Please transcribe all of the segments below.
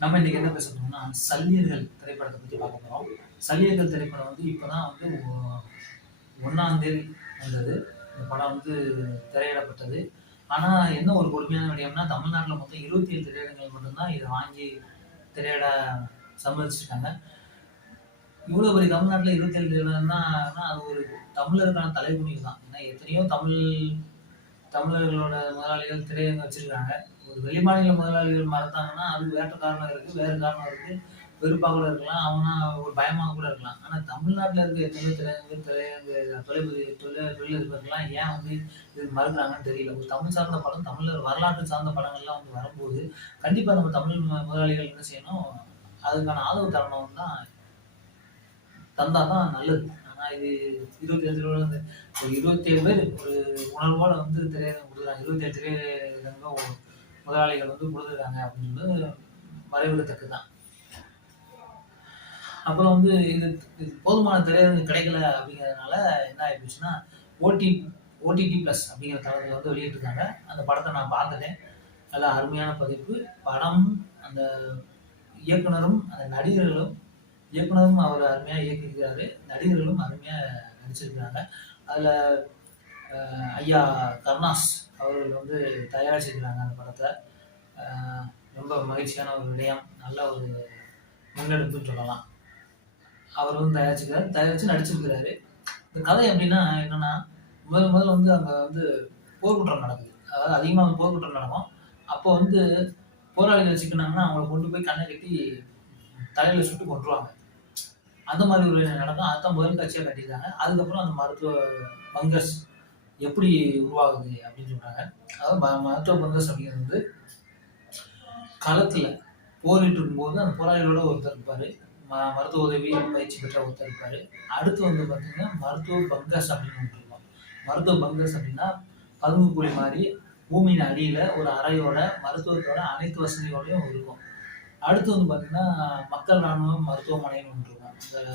நம்ம இன்னைக்கு என்ன பேச போறோம்னா சல்லியர்கள் திரைப்படத்தை பற்றி பார்க்க போகிறோம் சல்லியர்கள் திரைப்படம் வந்து இப்போ தான் வந்து ஒன்றாந்தேதி தேதி வந்தது. இந்த படம் வந்து திரையிடப்பட்டது. ஆனால் என்ன ஒரு கொடுமையான விடயம்னா தமிழ்நாட்டில் மொத்தம் இருபத்தி ஏழு திரையிடங்கள் மட்டும்தான் இதை வாங்கி திரையிட சம்மதிச்சிருக்காங்க. இவ்வளோ பெரிய தமிழ்நாட்டில் இருபத்தி ஏழு திரையிடம்னா அது ஒரு தமிழருக்கான தலைமுடிவு தான். ஏன்னா எத்தனையோ தமிழ் தமிழர்களோட முதலாளிகள் திரையரங்க வச்சிருக்காங்க ஒரு வெளிமாநில முதலாளிகள் மறந்தாங்கன்னா அது வேற காரணம் இருக்கு வேற காரணம் இருக்கு. வெறுப்பாக கூட இருக்கலாம் அவனா ஒரு பயமாக கூட இருக்கலாம். ஆனால் தமிழ்நாட்டில் இருக்க எத்தனையோ திரையரங்கு திரையரங்கு தொலைபதி தொழில தொழிலதிபர்கள்லாம் ஏன் வந்து இது மறுக்கிறாங்கன்னு தெரியல. ஒரு தமிழ் சார்ந்த படம் தமிழர் வரலாற்று சார்ந்த படங்கள்லாம் வந்து வரும்போது கண்டிப்பாக நம்ம தமிழ் முதலாளிகள் என்ன செய்யணும் அதுக்கான ஆதரவு தரணும் தான் தந்தால் தான் நல்லது. ஆனால் இது இருபத்தி ஏழு வந்து ஒரு இருபத்தேழு பேர் ஒரு உணர்வோடு வந்து திரையரங்கம் கொடுக்குறாங்க. இருபத்தி ஏழு ஒரு முதலாளிகள் வந்து கொடுத்துருக்காங்க அப்படின்னு வரவேற்கத்தக்கு தான் அப்புறம் வந்து இது இது போதுமான திரையரங்கு கிடைக்கல அப்படிங்கிறதுனால என்ன ஆயிடுச்சுன்னா ஓடி ஓடிடி ப்ளஸ் அப்படிங்கிற தளத்தில் வந்து வெளியிட்டிருக்காங்க. அந்த படத்தை நான் பார்த்துட்டேன். நல்ல அருமையான பதிப்பு. படம் அந்த இயக்குனரும் அந்த நடிகர்களும் இயக்குனரும் அவர் அருமையாக இயக்கியிருக்கிறாரு. நடிகர்களும் அருமையாக நடிச்சிருக்கிறாங்க. அதில் ஐயா கருணாஸ் அவர்கள் வந்து தயாரிச்சிருக்கிறாங்க அந்த படத்தை. ரொம்ப மகிழ்ச்சியான ஒரு விடயம். நல்ல ஒரு முன்னெடுப்புன்னு சொல்லலாம். அவர் வந்து தயாரிச்சிருக்காரு. தயாரித்து நடிச்சிருக்கிறாரு. இந்த கதை எப்படின்னா என்னன்னா முதல் முதல்ல வந்து அங்கே வந்து போர்க்குற்றம் நடக்குது. அதாவது அதிகமாக வந்து போர்க்குற்றம் நடக்கும். அப்போ வந்து போராளிகள் சிக்கினாங்கன்னா அவங்கள கொண்டு போய் கண்ணை கட்டி தலையில் சுட்டு கொண்டுருவாங்க அந்த மாதிரி ஒரு நடக்கும். அதான் முதல் கட்சியாக கட்டியிருக்காங்க. அதுக்கப்புறம் அந்த மருத்துவ பங்கஸ் எப்படி உருவாகுது அப்படின்னு சொல்கிறாங்க அதாவது ம- மருத்துவ பங்கஸ் அப்படிங்கிறது வந்து களத்தில் போரிட்டு இருக்கும்போது அந்த போராளிகளோட ஒருத்தர் இருப்பார். ம- மருத்துவ உதவி பயிற்சி பெற்ற ஒருத்தர் இருப்பார். அடுத்து வந்து பார்த்தீங்கன்னா மருத்துவ பங்கஸ் அப்படின்னு ஒன்று இருக்கும். மருத்துவ பங்கஸ் அப்படின்னா பதுங்கு குழி மாதிரி பூமியின் அடியில் ஒரு அறையோட மருத்துவத்தோட அனைத்து வசதிகளோடையும் இருக்கும். அடுத்து வந்து பார்த்தீங்கன்னா மக்கள் இராணுவம் மருத்துவமனைன்னு ஒன்று இருக்கும். இந்த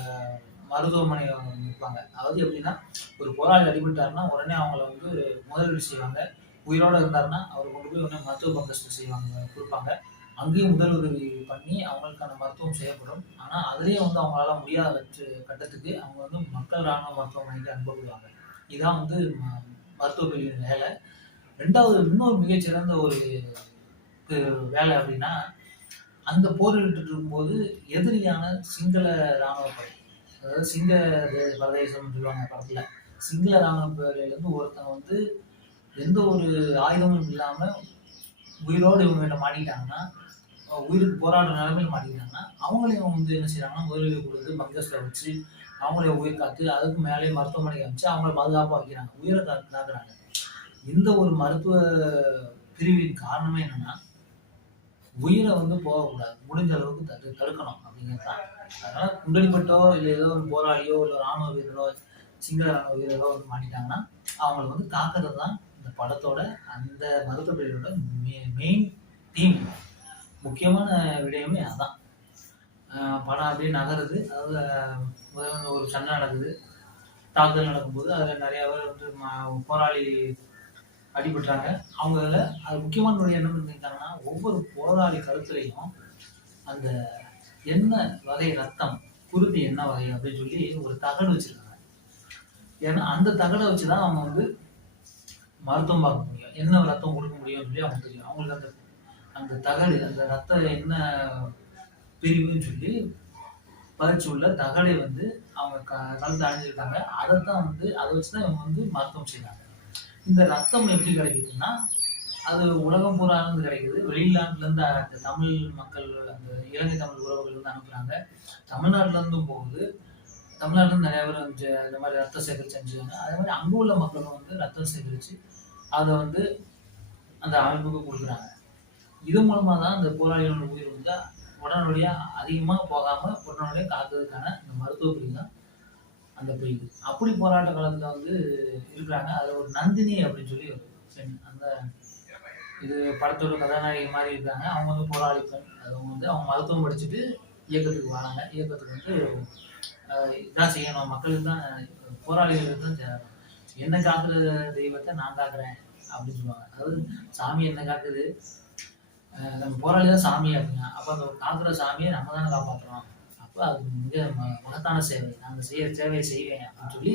மருத்துவமனை நிற்பாங்க அதாவது எப்படின்னா ஒரு போராளி அடிபட்டாருன்னா உடனே அவங்கள வந்து முதலீடு செய்வாங்க. உயிரோடு இருந்தாருன்னா அவர் கொண்டு போய் உடனே மருத்துவ பங்கஸ்ட் செய்வாங்க கொடுப்பாங்க. அங்கேயும் முதல் உதவி பண்ணி அவங்களுக்கான மருத்துவம் செய்யப்படும். ஆனால் அதுலேயும் வந்து அவங்களால முடியாத வச்சு கட்டத்துக்கு அவங்க வந்து மக்கள் ராணுவ மருத்துவமனைக்கு அனுப்பப்படுவாங்க இதுதான் வந்து ம- மருத்துவ பிரிவின் வேலை. ரெண்டாவது இன்னொரு மிகச்சிறந்த ஒரு வேலை அப்படின்னா அந்த போரிட்டு இருக்கும்போது எதிரியான சிங்கள ராணுவ படை. அதாவது சிங்க தே- பிரதேசம்னு சொல்லுவாங்க படத்துல. சிங்கள ராணுவ ஒருத்தன் வந்து எந்த ஒரு ஆயுதமும் இல்லாமல் உயிரோடு இவங்ககிட்ட மாட்டிக்கிட்டாங்கன்னா உயிருக்கு போராடுற நிலைமையில் மாட்டிக்கிட்டாங்கன்னா அவங்களையும் வந்து என்ன செய்கிறாங்கன்னா முதலுதவி கொடுத்து பங்கஸ்ல வச்சு அவங்களே உயிர் காத்து அதுக்கு மேலே மருத்துவமனைக்கு அமைச்சு அவங்கள பாதுகாப்பாக வைக்கிறாங்க. உயிரை காத்து காக்குறாங்க இந்த ஒரு மருத்துவ பிரிவின் காரணமே என்னன்னா உயிரை வந்து போகக்கூடாது. முடிஞ்ச அளவுக்கு தடு தடுக்கணும் அப்படிங்கிறது தான். அதனால குண்டடிப்பட்டோ இல்லை ஏதோ ஒரு போராளியோ இல்லை ராணுவ வீரரோ சிங்கள ராணுவ வீரரோ வந்து மாட்டிட்டாங்கன்னா அவங்கள வந்து தாக்குறது தான் இந்த படத்தோட அந்த மருத்துவ மெ மெயின் தீம் முக்கியமான விடயமே அதான். படம் அப்படியே நகருது. அதாவது ஒரு சண்டை நடக்குது. தாக்குதல் நடக்கும்போது அதில் நிறையா பேர் வந்து போராளி அடிபட்டுறாங்க. அவங்க அதில் அது முக்கியமான என்ன பண்ணியிருக்காங்கன்னா ஒவ்வொரு போராளி கருத்துலையும் அந்த என்ன வகை ரத்தம் குருதி என்ன வகை அப்படின்னு சொல்லி ஒரு தகடு வச்சிருக்காங்க. ஏன்னா அந்த தகடை வச்சு தான் அவங்க வந்து மருத்துவம் பார்க்க முடியும். என்ன ரத்தம் கொடுக்க முடியும் சொல்லி அவங்க தெரியும். அவங்களுக்கு அந்த அந்த தகடு அந்த ரத்த என்ன பிரிவுன்னு சொல்லி பறிச்சு உள்ள தகடை வந்து அவங்க க கலந்து அணிஞ்சிருக்காங்க. தான் வந்து அதை வச்சு தான் இவங்க வந்து மருத்துவம் செய்கிறாங்க இந்த ரத்தம் எப்படி கிடைக்குதுன்னா அது உலகம் பூரா இருந்து கிடைக்குது. வெளிநாட்டிலேருந்து அந்த தமிழ் மக்கள் அந்த இலங்கை தமிழ் உறவுகள் வந்து அனுப்புறாங்க. போகுது. தமிழ்நாட்டிலேருந்து நிறைய பேர் வந்து இந்த மாதிரி ரத்தம் சேகரிச்சு அனுப்பிச்சிருக்காங்க. அதே மாதிரி அங்கே உள்ள மக்களும் வந்து ரத்தம் சேகரித்து அதை வந்து அந்த அமைப்புக்கு கொடுக்குறாங்க. இது மூலமாக தான் இந்த போராளிகளோட உயிர் வந்து உடனடியாக அதிகமாக போகாமல் உடனடியாக காக்கிறதுக்கான இந்த மருத்துவ பிரிவு தான் அந்த பொய்க்கு அப்படி போராட்ட காலத்தில் வந்து இருக்கிறாங்க. அதில் ஒரு நந்தினி அப்படின்னு சொல்லி ஒரு பெண். அந்த இது படத்தோட கதாநாயகி மாதிரி இருக்காங்க. அவங்க வந்து போராளி பெண். அவங்க வந்து அவங்க மருத்துவம் படிச்சுட்டு இயக்கத்துக்கு வராங்க. இயக்கத்துக்கு வந்து இதான் செய்யணும். மக்களுக்கு தான் போராளிகளுக்கு தான் செய்யணும். என்ன காக்குற தெய்வத்தை நான் காக்குறேன் அப்படின்னு சொல்லுவாங்க. அதாவது சாமி என்ன காக்குது? நம்ம போராளி தான் சாமி அப்படிங்க அப்போ அந்த காக்குற சாமியை நம்ம தானே காப்பாற்றுறோம் அது மிக மகத்தான சேவை. நாங்கள் செய்ய சேவையை செய்வேன் அப்படின்னு சொல்லி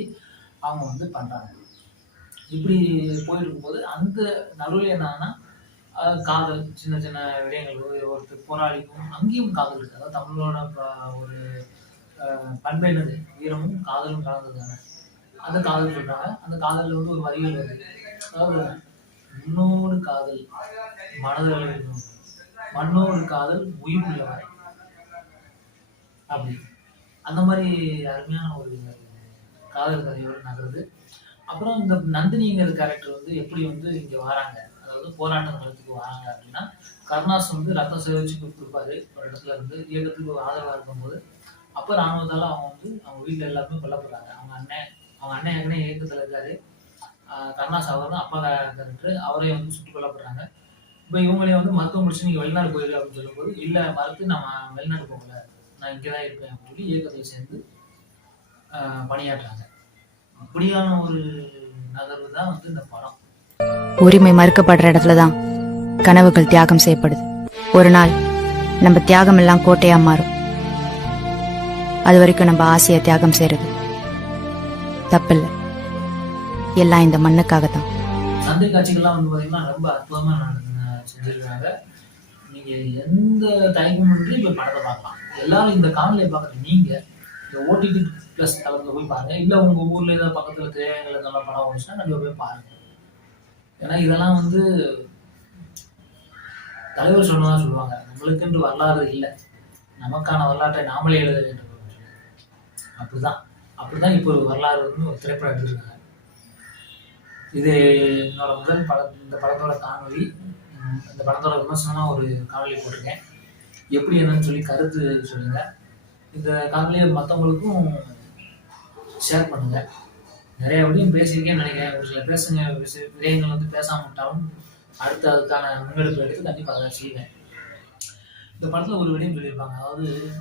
அவங்க வந்து பண்ணுறாங்க இப்படி போயிட்டு இருக்கும்போது அந்த நடுவில் என்னன்னா காதல் சின்ன சின்ன விடயங்கள் ஒருத்தர் போராளிக்கும் அங்கேயும் காதல் இருக்குது அதாவது தமிழோட ப- ஒரு பண்பு என்னது? வீரமும் காதலும் கலந்தது தானே. அந்த காதல் சொல்றாங்க. அந்த காதலில் வந்து ஒரு வரிகள் வருது. அதாவது முன்னோடு காதல் மனதில் மண்ணோடு காதல் உயிர் உள்ளவரை அப்படி அந்த மாதிரி அருமையான ஒரு காதல் கதையோடு நகருது. அப்புறம் இந்த நந்தினிங்கிற கேரக்டர் வந்து எப்படி வந்து இங்க வராங்க? அதாவது போராட்ட களத்துக்கு வராங்க அப்படின்னா கருணாஸ் வந்து ரத்தம் சேவிச்சு கொடுத்துருப்பாரு. ஒரு இடத்துல இருந்து இயக்கத்துக்கு ஆதரவா இருக்கும்போது. அப்போ ராணுவத்தால அவங்க வந்து அவங்க வீட்டில் எல்லாருமே கொல்லப்படுறாங்க. அவங்க அண்ணன் அவங்க அண்ணன் ஏற்கனவே இயக்கத்தில் இருக்காரு. கருணாஸ் அவர் தான் அப்பா கேரக்டர் அவரையும் வந்து சுட்டு கொல்லப்படுறாங்க. இப்போ இவங்களே வந்து மருத்துவம் முடிச்சு நீங்கள் வெளிநாடு போயிரு அப்படின்னு சொல்லும்போது இல்லை மறுத்து நம்ம வெளிநாடு போகல. நான் இங்கே தான் இருப்பேன் அப்படின்னு சொல்லி இயக்கத்தில் சேர்ந்து பணியாற்றுறாங்க. அப்படியான ஒரு நகர்வு தான் வந்து இந்த படம். உரிமை மறுக்கப்படுற இடத்துல தான் கனவுகள் தியாகம் செய்யப்படுது. ஒரு நாள் நம்ம தியாகம் எல்லாம் கோட்டையா மாறும். அது வரைக்கும் நம்ம ஆசையை தியாகம் செய்யறது தப்பில்லை. எல்லாம் இந்த மண்ணுக்காகத்தான். சந்தை காட்சிகள்லாம் வந்து பார்த்தீங்கன்னா ரொம்ப அற்புதமாக செஞ்சுருக்காங்க. நீங்க எந்த தயக்கமின்றி போய் படத்தை பார்க்கலாம். எல்லாரும் இந்த காணொலியை பார்க்குற நீங்க. இந்த ஓடிடி பிளஸ் தளத்தில் போய் பாருங்க. இல்லை உங்க ஊர்ல ஏதாவது பக்கத்துல திரையரங்கில் இந்த படம் வந்துச்சுன்னா நல்லா போய் பாருங்க. ஏன்னா இதெல்லாம் வந்து தலைவர் சொன்னதான் சொல்லுவாங்க. நம்மளுக்குன்று வரலாறு இல்லை. நமக்கான வரலாற்றை நாமளே எழுத வேண்டும். அப்படிதான். அப்படிதான் இப்போ ஒரு வரலாறு வந்து ஒரு திரைப்படம் எடுத்துருக்காங்க. இது என்னோட முதல் பட இந்த படத்தோட காணொலி அந்த படத்தோட விமர்சனமாக ஒரு காணொளி போட்டிருக்கேன். எப்படி என்னன்னு சொல்லி கருத்து சொல்லுங்க. இந்த காணொலியை மற்றவங்களுக்கும் ஷேர் பண்ணுங்க. நிறைய விடையும் பேசியிருக்கேன்னு நினைக்கிறேன். ஒரு சில பேசுங்க விஷய- விடயங்கள் வந்து பேசாம விட்டாலும் அடுத்து அதுக்கான முன்னெடுப்பு எடுத்து கண்டிப்பாக அதை செய்வேன். இந்த படத்தில் ஒரு வழியும் சொல்லியிருப்பாங்க. அதாவது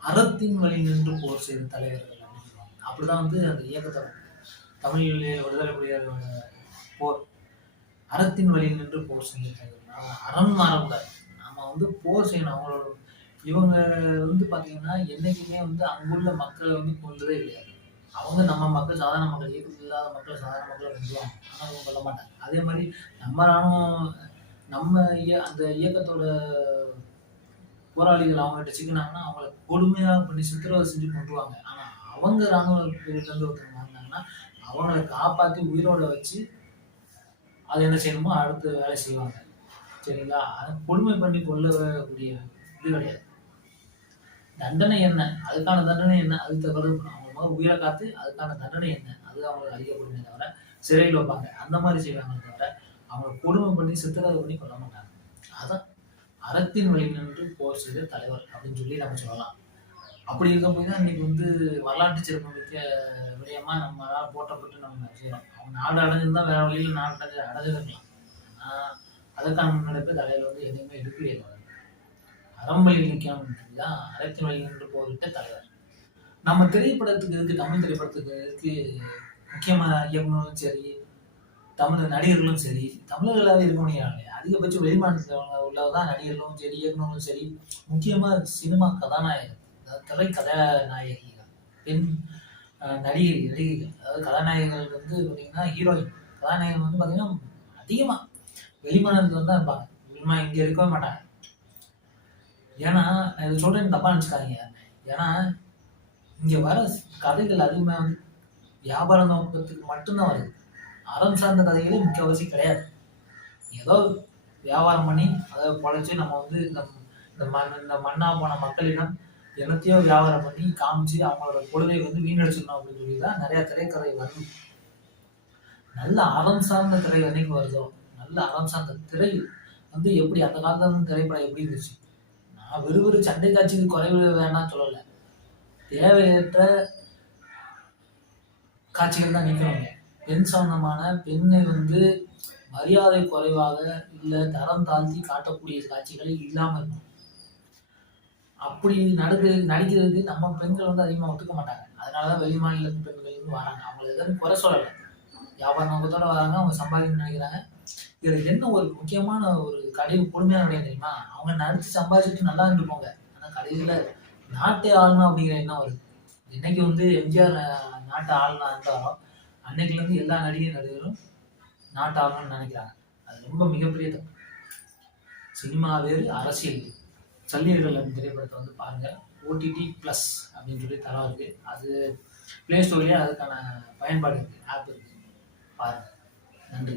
அறத்தின் வழி நின்று போர் செய்த தலைவர்கள் அப்படின்னு அப்படிதான் வந்து அந்த இயக்கத்தை தமிழ் விடுதலை புலிகளோட போர். அறத்தின் வழியில் நின்று போர் செஞ்சிருக்காங்க அறம் மாறக்கூடாது. நம்ம வந்து போர் செய்யணும். அவங்களோட இவங்க வந்து பார்த்தீங்கன்னா என்றைக்குமே வந்து அங்குள்ள மக்களை வந்து கொண்டதே கிடையாது. அவங்க நம்ம மக்கள் சாதாரண மக்கள் இயக்கத்தில் இல்லாத மக்கள் சாதாரண மக்களை கொண்டுவாங்க ஆனால் அவங்க கொல்ல மாட்டாங்க. அதே மாதிரி நம்ம ராணுவம் நம்ம இய- அந்த இயக்கத்தோட போராளிகள் அவங்ககிட்ட சிக்கினாங்கன்னா அவங்கள கொடுமையாக பண்ணி சித்திரவதை செஞ்சு கொண்டுருவாங்க ஆனால் அவங்க ராணுவ ஒருத்தவங்க வந்தாங்கன்னா மாறினாங்கன்னா அவங்கள காப்பாற்றி உயிரோட வச்சு அது என்ன செய்யணுமோ அடுத்து வேலை செய்வாங்க. சரிங்களா? அதை கொடுமை பண்ணி கொள்ளக்கூடிய இது கிடையாது. தண்டனை என்ன? அதுக்கான தண்டனை என்ன? அது தவிர அவங்க உயிரை காத்து அதுக்கான தண்டனை என்ன? அது அவங்களுக்கு அதிகப்படுமே தவிர சிறையில் வைப்பாங்க. அந்த மாதிரி செய்வாங்க தவிர அவங்களை கொடுமை பண்ணி சித்திரவதை பண்ணி கொள்ள மாட்டாங்க. அதான் அறத்தின் வழி நின்று போர் செய்த தலைவர் அப்படின்னு சொல்லி நம்ம சொல்லலாம். அப்படி இருக்கும்போது தான் இன்னைக்கு வந்து வரலாற்று சிறப்பு மிக்க விடயமா நம்மளால் போற்றப்பட்டு நம்ம செய்யறோம். அவங்க நாடு அடைஞ்சிருந்தா வேற வழியில் நாடு அடைஞ்சு அடைஞ்சிருக்கலாம் அதற்கான முன்னெடுப்பு தலைவர் வந்து எதுவுமே எடுக்கவே இல்லை அறம் வழி தான் அறத்தின் வழி நின்று போரிட்ட தலைவர். நம்ம திரைப்படத்துக்கு இருக்கு தமிழ் திரைப்படத்துக்கு இருக்கு முக்கியமான இயக்குனரும் சரி தமிழ் நடிகர்களும் சரி தமிழர்களாகவே இருக்க முடியாது. அதிகபட்சம் வெளிமாநிலத்தில் உள்ளதான் நடிகர்களும் சரி இயக்குநர்களும் சரி. முக்கியமாக சினிமா கதாநாயகர். அதாவது கதாநாயகிகள் பெண் நடிகை நடிகைகள். அதாவது கதாநாயகிகள் வந்து பார்த்தீங்கன்னா ஹீரோயின் கதாநாயகன் வந்து பார்த்தீங்கன்னா அதிகமாக வெளிமாநிலத்தில் தான் இருப்பாங்க. வெளிமா இங்கே இருக்கவே மாட்டாங்க. ஏன்னா இது சொல்கிறேன் தப்பாக நினச்சிக்காங்க ஏன்னா இங்கே வர கதைகள் அதிகமாக வந்து வியாபார நோக்கத்துக்கு மட்டும்தான் வருது. அறம் சார்ந்த கதைகளே முக்கியவாசி கிடையாது. ஏதோ வியாபாரம் பண்ணி அதை பொழைச்சி நம்ம வந்து இந்த இந்த மண் இந்த மண்ணா போன மக்களிடம் என்னத்தையோ வியாபாரம் பண்ணி காமிச்சு அவங்களோட பொழுதை வந்து வீணடிச்சிடணும் அப்படின்னு சொல்லி தான் நிறைய திரைக்கதை வருது. நல்ல அறம் சார்ந்த திரை என்னைக்கு வருதோ நல்ல அறம் சார்ந்த திரை வந்து எப்படி அந்த காலத்துல திரைப்படம் எப்படி இருந்துச்சு? நான் வெறும் வெறும் சண்டை காட்சிக்கு குறைவு வேணாம் சொல்லலை. தேவையற்ற காட்சிகள் தான் நிற்கணுங்க பெண் சம்பந்தமான பெண்ணை வந்து மரியாதை குறைவாக இல்லை தரம் தாழ்த்தி காட்டக்கூடிய காட்சிகளை இல்லாமல் இருக்கணும் அப்படி நடுக்கு நடிக்கிறது நம்ம பெண்கள் வந்து அதிகமாக ஒத்துக்க மாட்டாங்க. அதனால தான் வெளி மாநிலத்து பெண்கள் வந்து வராங்க. அவங்களை எதாவது குறை சொல்லலை. வியாபார நோக்கத்தோடு வராங்க. அவங்க சம்பாதிக்கணும்னு நினைக்கிறாங்க. இதில் என்ன ஒரு முக்கியமான ஒரு கடை கொடுமையான விடையம் தெரியுமா? அவங்க நடித்து சம்பாதிச்சுட்டு நல்லா இருந்துருப்பாங்க. ஆனால் கடையில் நாட்டை ஆளணும் அப்படிங்கிற எண்ணம் வருது. இன்னைக்கு வந்து எம்ஜிஆர் நாட்டு நாட்டை இருந்தாலும் அன்னைக்குலேருந்து எல்லா நடிகை நடிகரும் நாட்டை ஆளணும்னு நினைக்கிறாங்க. அது ரொம்ப மிகப்பெரிய தப்பு. சினிமா வேறு அரசியல் வேறு. சல்லீர்கள் அந்த திரைப்படத்தை வந்து பாருங்கள் ஓடிடி ப்ளஸ் அப்படின்னு சொல்லி தரம் இருக்குது அது ப்ளே ஸ்டோர்லேயே அதுக்கான பயன்பாடு இருக்குது ஆப் இருக்குது பாருங்கள் நன்றி.